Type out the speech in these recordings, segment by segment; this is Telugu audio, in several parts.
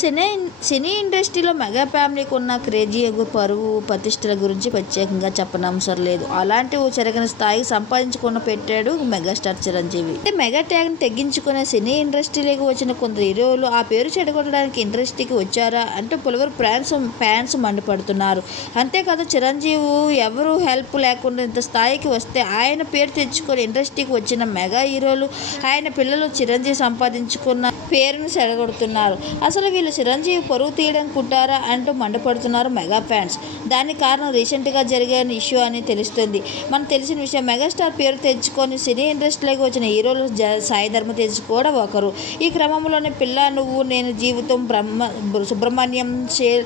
సినీ సినీ ఇండస్ట్రీలో మెగా ఫ్యామిలీకి ఉన్న క్రేజీ పరువు ప్రతిష్టల గురించి ప్రత్యేకంగా చెప్పనవసరం లేదు. అలాంటి ఓ చెరగని స్థాయికి సంపాదించుకున్న పెట్టాడు మెగాస్టార్ చిరంజీవి. అంటే మెగా ట్యాగ్ని తగ్గించుకునే సినీ ఇండస్ట్రీలోకి వచ్చిన కొందరు హీరోలు ఆ పేరు చెడగొట్టడానికి ఇండస్ట్రీకి వచ్చారా అంటే పలువురు ఫ్యాన్స్ ఫ్యాన్స్ మండిపడుతున్నారు. అంతేకాదు చిరంజీవి ఎవరు హెల్ప్ లేకుండా ఇంత స్థాయికి వస్తే ఆయన పేరు తెచ్చుకొని ఇండస్ట్రీకి వచ్చిన మెగా హీరోలు ఆయన పిల్లలు చిరంజీవి సంపాదించుకున్న పేరును చెడగొడుతున్నారు. అసలు వీళ్ళు చిరంజీవి పరువు కుట్టారా అంటూ మండిపడుతున్నారు మెగా ఫ్యాన్స్. దానికి కారణం రీసెంట్గా జరిగిన ఇష్యూ అని తెలుస్తుంది. మనకు తెలిసిన విషయం మెగాస్టార్ పేరు తెచ్చుకొని సినీ ఇండస్ట్రీలోకి వచ్చిన హీరోలు జ సాయి ధర్మ తేజ్ కూడా ఒకరు. ఈ క్రమంలోనే పిల్ల నువ్వు నేను జీవితం బ్రహ్మ సుబ్రహ్మణ్యం షేర్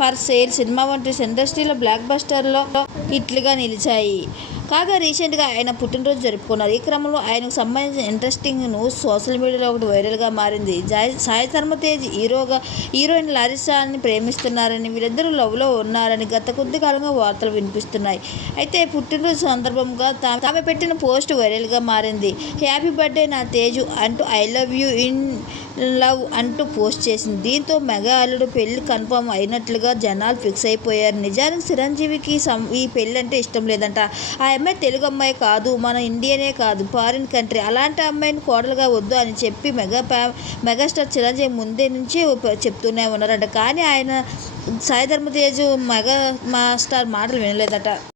పర్ సేల్ సినిమా వంటి ఇండస్ట్రీలో బ్లాక్ బస్టర్లో హిట్లుగా నిలిచాయి. కాగా రీసెంట్గా ఆయన పుట్టినరోజు జరుపుకున్నారు. ఈ క్రమంలో ఆయనకు సంబంధించిన ఇంట్రెస్టింగ్ న్యూస్ సోషల్ మీడియాలో ఒకటి వైరల్గా మారింది. సాయి ధర్మ తేజ్ హీరోగా హీరోయిన్ లారిసాని ప్రేమిస్తున్నారని వీరిద్దరూ లవ్లో ఉన్నారని గత కొద్ది కాలంగా వార్తలు వినిపిస్తున్నాయి. అయితే పుట్టినరోజు సందర్భంగా తామె పెట్టిన పోస్ట్ వైరల్గా మారింది. హ్యాపీ బర్త్డే నా తేజు అంటూ I love you in love అంటూ పోస్ట్ చేసింది. దీంతో మెగా అల్లుడు పెళ్ళి కన్ఫర్మ్ అయినట్లుగా జనాలు ఫిక్స్ అయిపోయారు. నిజానికి చిరంజీవికి ఈ పెళ్ళి అంటే ఇష్టం లేదంట. ఆ అమ్మాయి తెలుగు అమ్మాయి కాదు మన ఇండియనే కాదు ఫారిన్ కంట్రీ అలాంటి అమ్మాయిని కోడలుగా వద్దు అని చెప్పి మెగా మెగాస్టార్ చిరంజీవి ముందే నుంచి చెప్తూనే ఉన్నారంట. కానీ ఆయన సాయి ధర్మతేజు మెగా మాస్టర్ మాటలు వినలేదట.